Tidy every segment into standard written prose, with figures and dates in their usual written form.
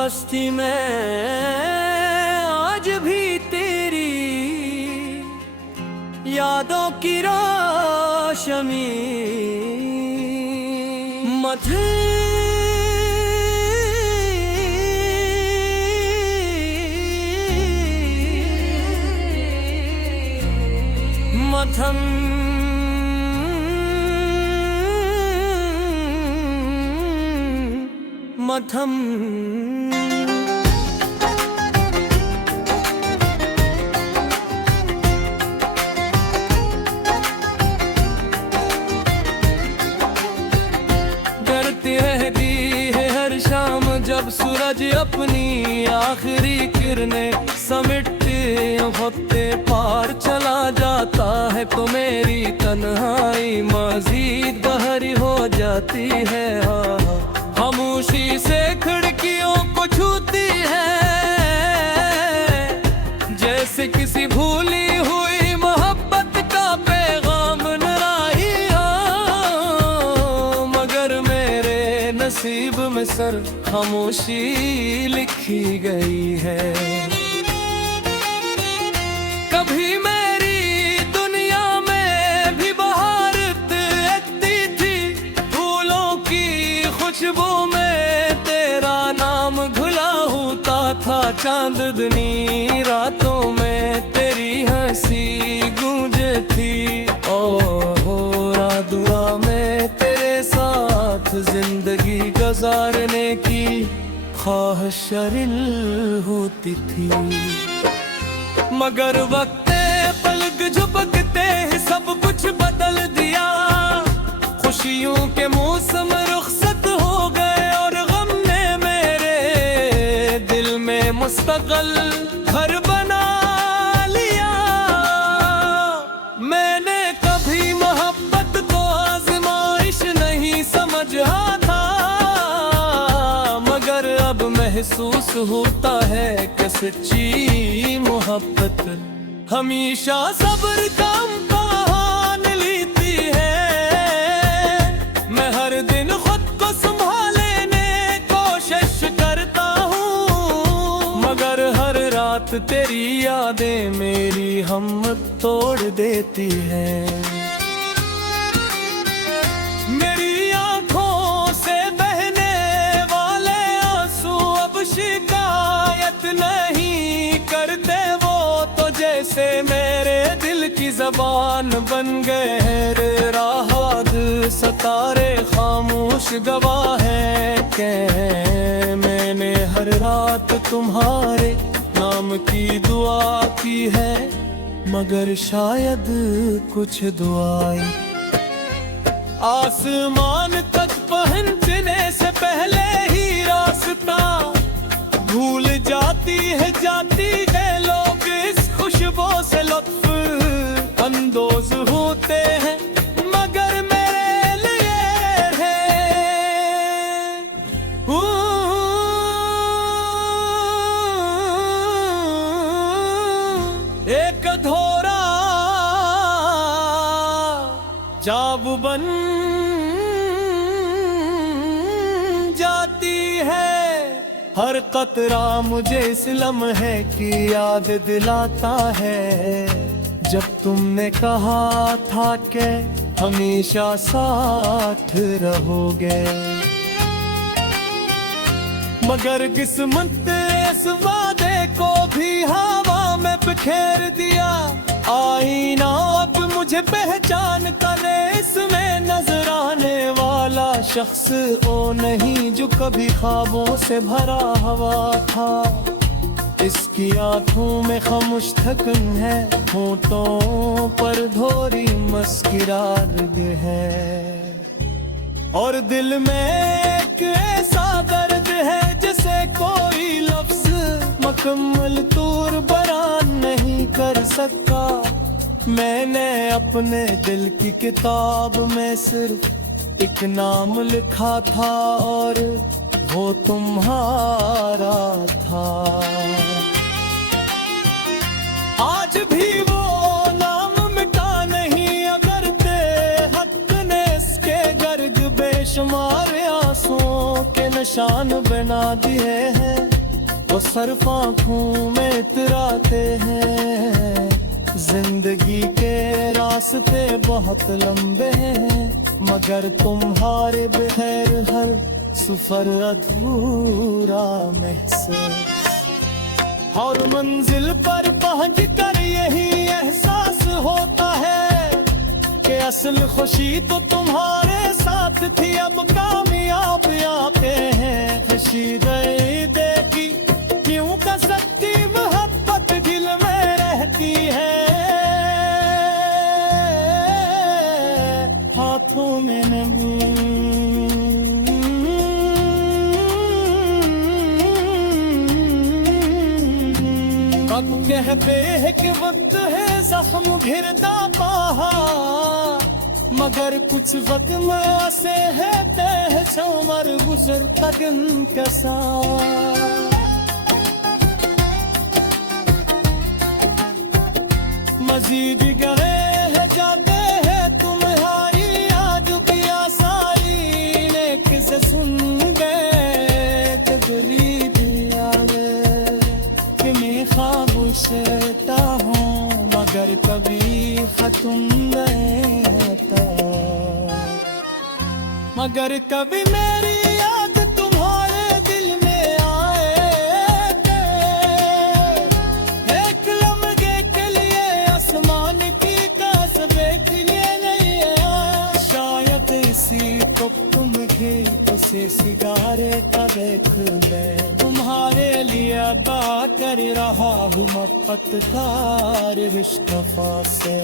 बस्ती में आज भी तेरी यादों की रोशनी मथम मथम डरती रहती है हर शाम जब सूरज अपनी आखिरी किरणें समेटते वक्ते पार चला जाता है तो मेरी तन्हाई मजीद गहरी हो जाती है। खामोशी से खिड़कियों को छूती है जैसे किसी भूली हुई मोहब्बत का पैगाम न आई हो, मगर मेरे नसीब में सर खामोशी लिखी गई है। कभी मेरी दुनिया में भी बहार एती थी, फूलों की खुशबू में तेरा नाम घुला होता था, चांदनी रातों में तेरी हंसी गूंजे थी। ओहो दुआ में तेरे साथ जिंदगी गुजारने की ख्वाहिश शरील होती थी, मगर वक्त पलक झपकते ही सब कुछ बदल दिया। खुशियों के मौसम रुखसत हो गए और गम ने मेरे दिल में मुस्तकिल घर बना लिया। मैंने कभी मोहब्बत को आजमाइश नहीं समझा था, मगर अब महसूस होता है कि सच्ची मोहब्बत हमेशा सब्र का इम्तिहान लेती है। मैं हर दिन खुद को संभालने कोशिश करता हूँ, मगर हर रात तेरी यादें मेरी हिम्मत तोड़ देती हैं। मेरी आंखों से बहने वाले आंसू अब शिकायत नहीं करते, वो तो जैसे मेरे दिल की जबान बन गए हैं। राहत सतारे खामोश गवाह है कि मैंने हर रात तुम्हारे नाम की दुआ की है, मगर शायद कुछ दुआएं आसमान तक पहुंचने से पहले ही रास्ता भूल जाती है लोग इस खुशबू से लुत्फ अंदोज होते हैं, मगर मेरे लिए है एक अधूरा जाब बन जाती है। हर कतरा मुझे इस लम्हे की याद दिलाता है, जब तुमने कहा था कि हमेशा साथ रहोगे, मगर किस्मत इस वादे को भी हवा में बिखेर दिया। आईना अब मुझे पहचान करे, इसमें नजर आने वाला शख्स वो नहीं जो कभी ख्वाबों से भरा हुआ था। इसकी आंखों में खामोश थकन है, होठों पर धोरी मुस्कुराहट है, और दिल में एक ऐसा दर्द है जिसे कोई लफ्ज मुकम्मल तौर बयान नहीं कर सकता। मैंने अपने दिल की किताब में सिर्फ एक नाम लिखा था और वो तुम्हारा था। आज भी वो नाम मिटा नहीं, अगर ते हक ने इसके गर्ग बेशुमार आंसुओं के निशान बना दिए हैं, वो सिर्फ आँखों में इतराते हैं। जिंदगी के रास्ते बहुत लंबे हैं, मगर तुम्हारे बगैर हर सफर अधूरा महसूस। और मंजिल पर पहुंच कर यही एहसास होता है कि असल खुशी तो तुम्हारे साथ थी। अब कामयाब आते हैं, खुशी दे देगी क्यों का सकती मोहब्बत दिल में रहती है। हाथों में नहीं अब कहते हैं कि वक्त है जख्म घिरता पाहा, मगर कुछ वक्त में से है तह छमर गुजरता दिन कैसा। मजीद गए है जाते हैं तुम्हारी आज भी आसाई ने किसे सुन गए गगरी दिया कि मैं खामोश रहता हूँ, मगर कभी खत्म नहीं होता। मगर कभी मेरी याद तुम्हारे दिल में आए थे, एक लम्हे के लिए आसमान की कसबे के लिए नहीं आया। शायद इसी को तुम के उसे सिगारे का देख ले, तुम्हारे लिए बात कर रहा हूँ मोहब्बत का रिश्ता से।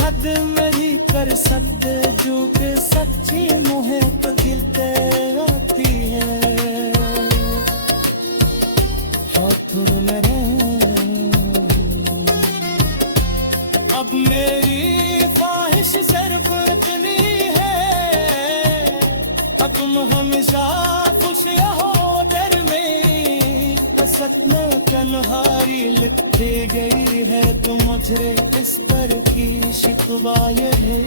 हद मेरी कर सकते जो के सच्ची मुहब्बत दिल पे आती है। हाथों में अब मेरी ख्वाहिश सिर्फ इतनी है, तुम हमेशा खुश रहो डर में। कसत में तन्हाई लिखी गई है, तुम मुझे इस पर की शिकवाए है।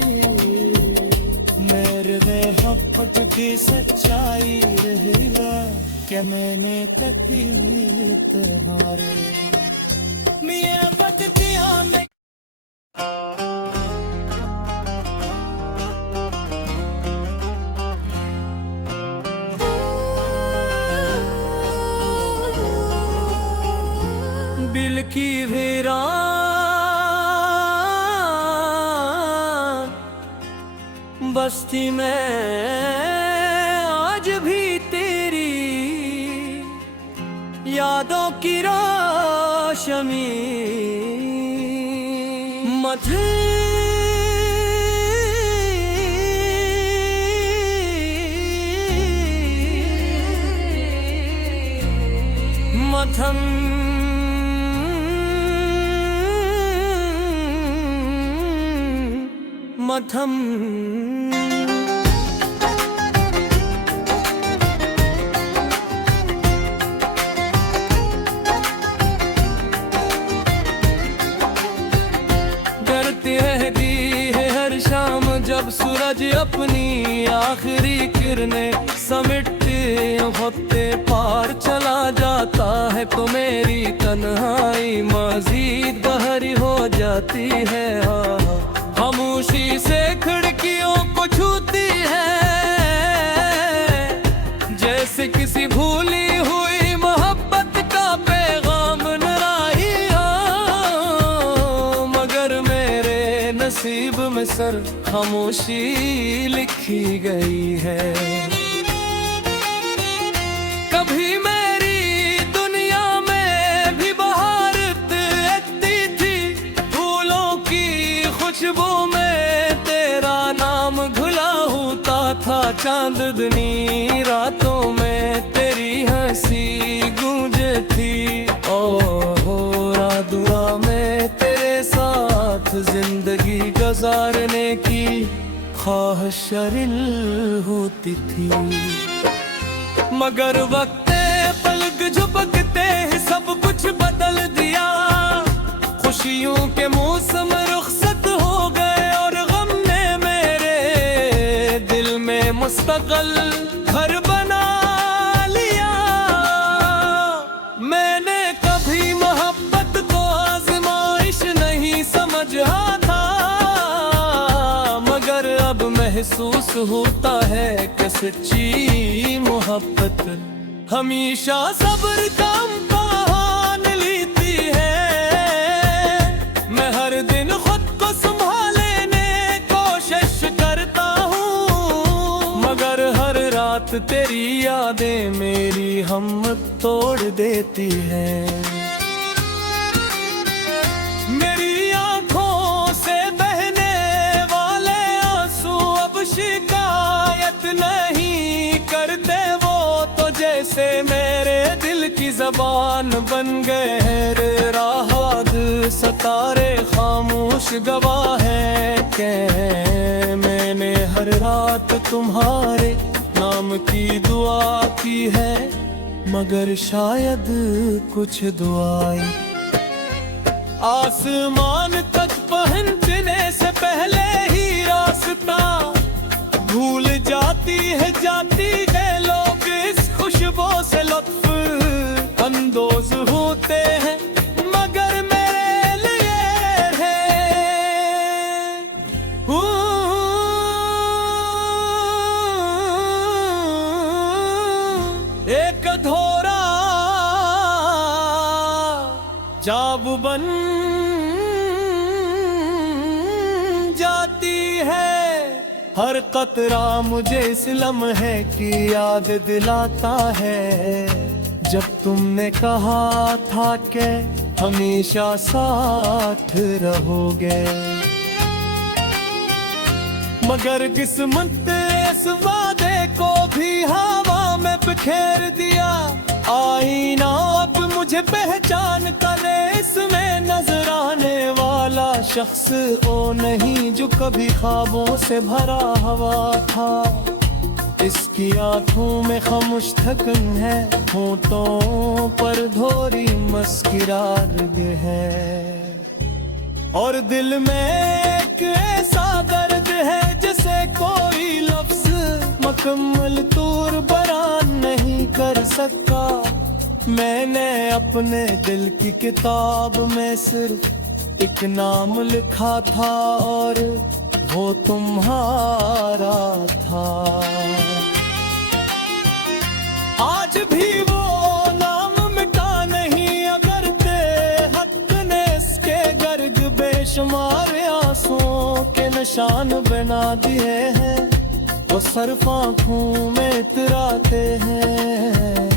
मेरे मोहब्बत की सच्चाई रहेगा कि मैंने तकदीर तुम्हारे मियां बदतिया में। दिल की वीरान बस्ती में आज भी तेरी यादों की रोशनी मथम मथम डरती रहती है हर शाम जब सूरज अपनी आखिरी किरणें समेटते होते पार चला जाता है, तो मेरी तन्हाई मजीद गहरी हो जाती है। खामोशी से खिड़कियों को छूती है, जैसे किसी भूली हुई मोहब्बत का पैगाम नराही हो। मगर मेरे नसीब में सर खामोशी लिखी गई है। कभी मेरी दुनिया में भी बहार एती थी, फूलों की खुशबू में तेरा नाम घुला होता था। चांदनी रातों में तेरी हंसी गूंजे थी, और दुआ में तेरे साथ जिंदगी गुजारने की ख्वाहिश शरील होती थी। मगर वक्त पलक झपकते ही सब कुछ बदल दिया। खुशियों के मौसम रुखसत हो गए और गम मुस्तकल घर बना लिया। मैंने कभी मोहब्बत को आजमाइश नहीं समझा था, मगर अब महसूस होता है कि सच्ची मोहब्बत हमेशा सब्र का इम्तिहान लेती है। मैं हर दिन खुद को संभालने कोशिश करता हूँ, मगर हर रात तेरी यादें मेरी हिम्मत तोड़ देती हैं। मेरी आंखों से बहने वाले आंसू अब शिकायत नहीं करते, वो तो जैसे मेरे दिल की ज़बान बन गए हैं। राहत सतारे खामोश गवाह है कि मैंने हर रात तुम्हारे नाम की दुआ की है, मगर शायद कुछ दुआएं आसमान तक पहुंचने से पहले ही रास्ता भूल जाती है। लोग इस खुशबू से लुत्फ अंदोज होते हैं, मगर मेरे लिए है एक अधूरा जाब बन जाती है। हर कतरा मुझे इस लम्हे की याद दिलाता है, जब तुमने कहा था कि हमेशा साथ रहोगे, मगर किस्मत इस वादे को भी हवा में बिखेर दिया। आईना अब मुझे पहचान करे, इसमें नजर आने वाला शख्स वो नहीं जो कभी ख्वाबों से भरा हुआ था। इसकी आंखों में खामोश थकन है, होठों पर धोरी मुस्कुराहट है, और दिल में एक ऐसा दर्द है जिसे कोई लफ्ज मुकम्मल तौर बयान नहीं कर सकता। मैंने अपने दिल की किताब में सिर्फ एक नाम लिखा था, और वो तुम्हारा था। आज भी वो नाम मिटा नहीं, अगर बेहक ने इसके गर्ग बेशुमार आंसुओं के निशान बना दिए हैं। वो सिर्फ आँखों में इतराते हैं,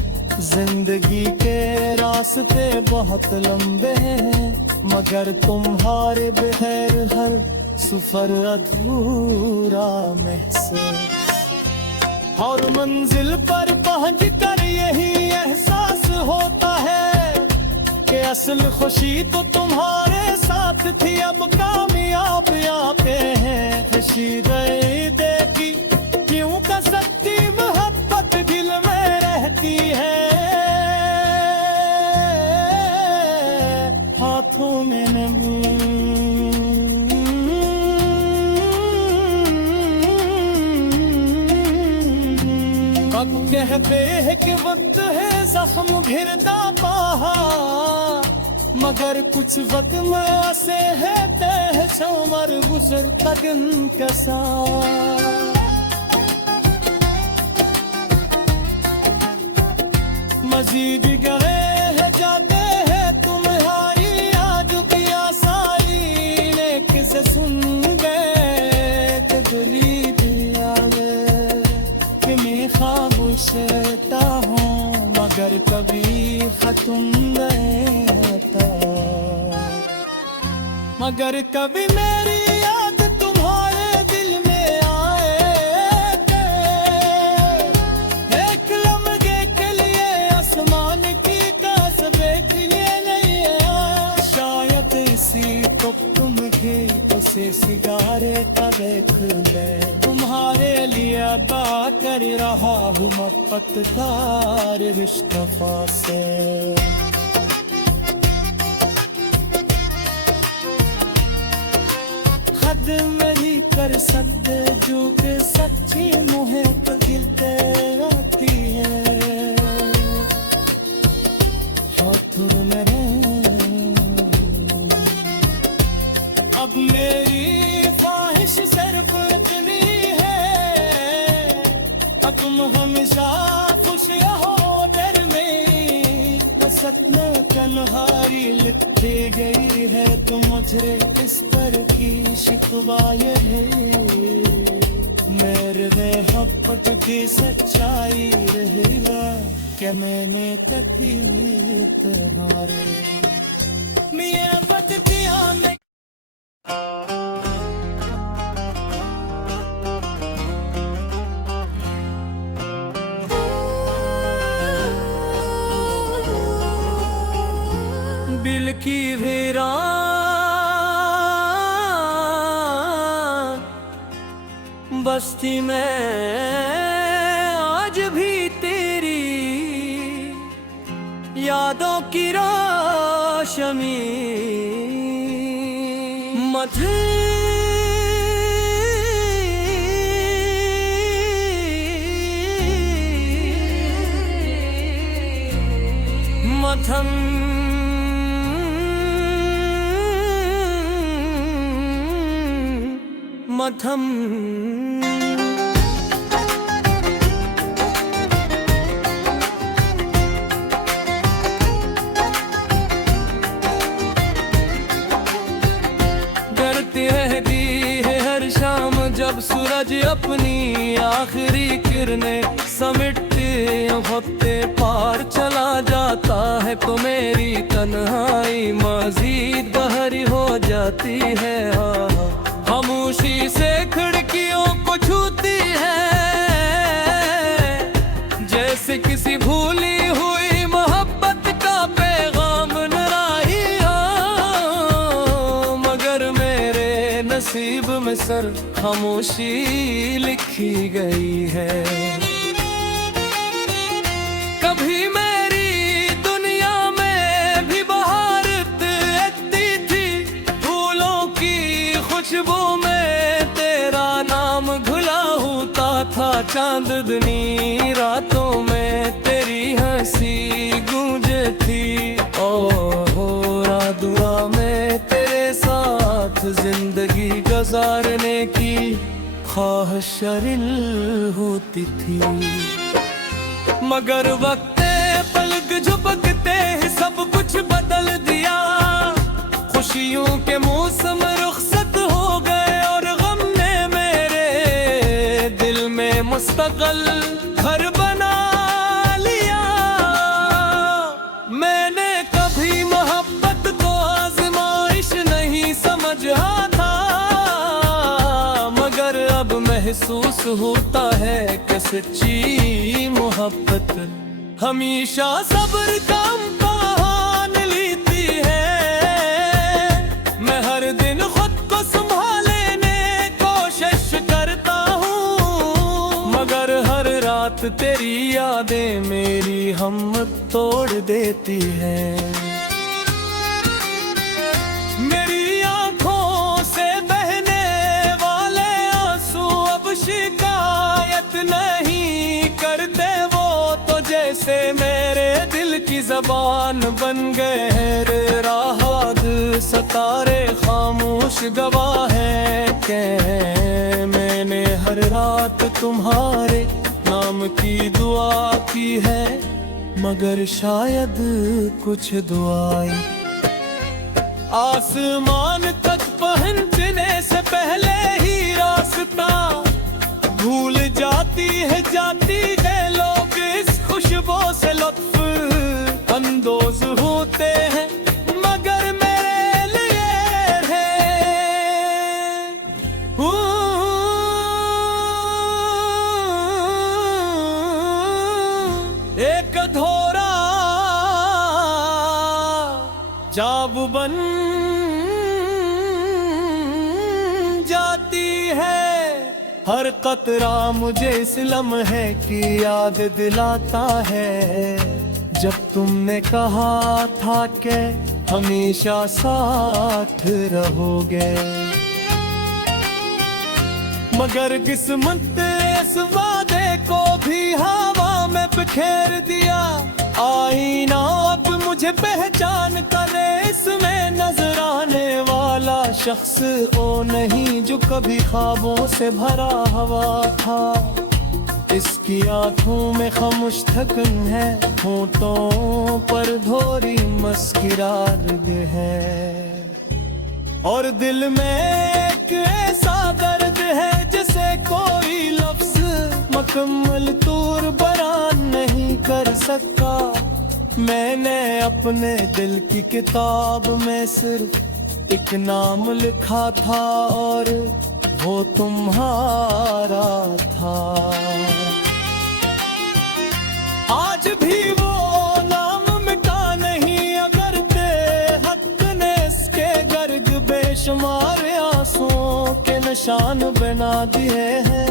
जिंदगी के रास्ते बहुत लंबे हैं, मगर तुम्हारे बगैर हर सफर अधूरा महसूस। और मंजिल पर पहुंच कर यही एहसास होता है कि असल खुशी तो तुम्हारे साथ थी। अब कामयाब आते हैं खुशी गई देखी, क्यों का सकती मोहब्बत दिल में रहती है, हाथों में नहीं। अब कहते हैं कि वक्त है जख्म घिरता पाहा, मगर कुछ वक्त में से है तह उम्र गुजरता दिन कैसा। मजीद गए है जाते हैं तुम्हारी आज भी आसाई, लेकिन से सुन गए दिली दिया कि मैं खामोश रहता हूँ, मगर कभी खत्म नहीं होता। मगर कभी मेरी याद तुम्हारे दिल में आए, एक लम्हे के लिए आसमान की कासबे के लिए नहीं आया। शायद इसी को तुम गीत से सिगारे का देख ले, तुम्हारे लिए बात कर रहा हूँ मोहब्बत तार इश्क़ से। खद मेरी कर सकते जो कि सच्ची मोहब्बत गिरते आती है हाथों में अब मेरी ख्वाहिश सिर्फ इतनी है तुम हमेशा खुश रहो डर में हसत में तन्हाई लिखी गई है तो मुझे इस पर की शिकवा ये है मेरे मोहब्बत की सच्चाई रहेगा क्या मैंने तकदीर तुम्हारे मोहब्बत किया नहीं दिल की वीरान बस्ती में आज भी तेरी यादों की रोशनी मथम मथम डरती रहती है हर शाम जब सूरज अपनी आखिरी किरणें समेटते वक्त पार चला जाता है तो मेरी तन्हाई मजीद गहरी हो जाती है खामोशी से खिड़कियों को छूती है जैसे किसी भूली हुई मोहब्बत का पैगाम नराई हो मगर मेरे नसीब में सर खामोशी लिखी गई है कभी मेरी दुनिया में भी बहार एती थी फूलों की खुशबू में तेरा नाम घुला होता था चांदनी रातों में तेरी हंसी गूंजे थी और दुआ में तेरे साथ जिंदगी गुजारने की ख्वाहिश शरील होती थी मगर वक्त पलक झपकते ही सब कुछ बदल दिया खुशियों के मौसम रुखसत हो गए और गम ने मेरे दिल में मुस्तकिल घर बना लिया मैंने कभी मोहब्बत को आजमाइश नहीं समझा था मगर अब महसूस होता है कि सच्ची मोहब्बत हमेशा सब्र का इम्तिहान लेती है मैं हर दिन खुद को संभालने कोशिश करता हूँ मगर हर रात तेरी यादें मेरी हिम्मत तोड़ देती हैं मेरी आंखों से बहने वाले आंसू अब शिकायत नहीं करते वो तो जैसे मेरे दिल की जबान बन गए हैं राहत सतारे खामोश गवाह है कि मैंने हर रात तुम्हारे नाम की दुआ की है मगर शायद कुछ दुआएं आसमान तक पहुंचने से पहले ही रास्ता भूल जाती है लोग इस खुशबू से लुत्फ अंदोज होते हैं मगर मेरे लिए है एक अधूरा जाब बन जाती है हर कतरा मुझे इस लम्हे की याद दिलाता है जब तुमने कहा था कि हमेशा साथ रहोगे मगर किस्मत ने इस वादे को भी हवा में बिखेर दिया। आईना अब मुझे पहचान करे, इसमें नजर आने वाला शख्स ओ नहीं जो कभी ख्वाबों से भरा हवा था। इसकी आंखों में खामोश थकन है, होठों पर धोरी मुस्कुराहट है, और दिल में एक ऐसा दर्द है जिसे कोई लफ्ज मुकम्मल तौर बयान नहीं कर सकता। मैंने अपने दिल की किताब में सिर्फ एक नाम लिखा था और वो तुम्हारा था। आज भी वो नाम मिटा नहीं, अगर बेहक ने इसके गर्ग बेशुमार आंसुओं के निशान बना दिए हैं।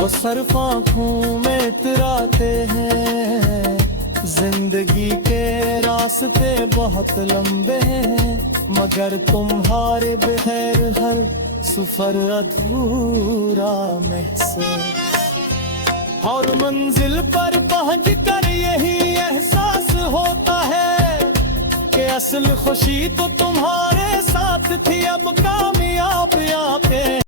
वो सिर्फ आँखों में इतराते हैं, जिंदगी के रास्ते बहुत लंबे हैं, मगर तुम्हारे बगैर हर सफर अधूरा महसूस। और मंजिल पर पहुंच कर यही एहसास होता है कि असल खुशी तो तुम्हारे साथ थी। अब कामयाब यहाँ पे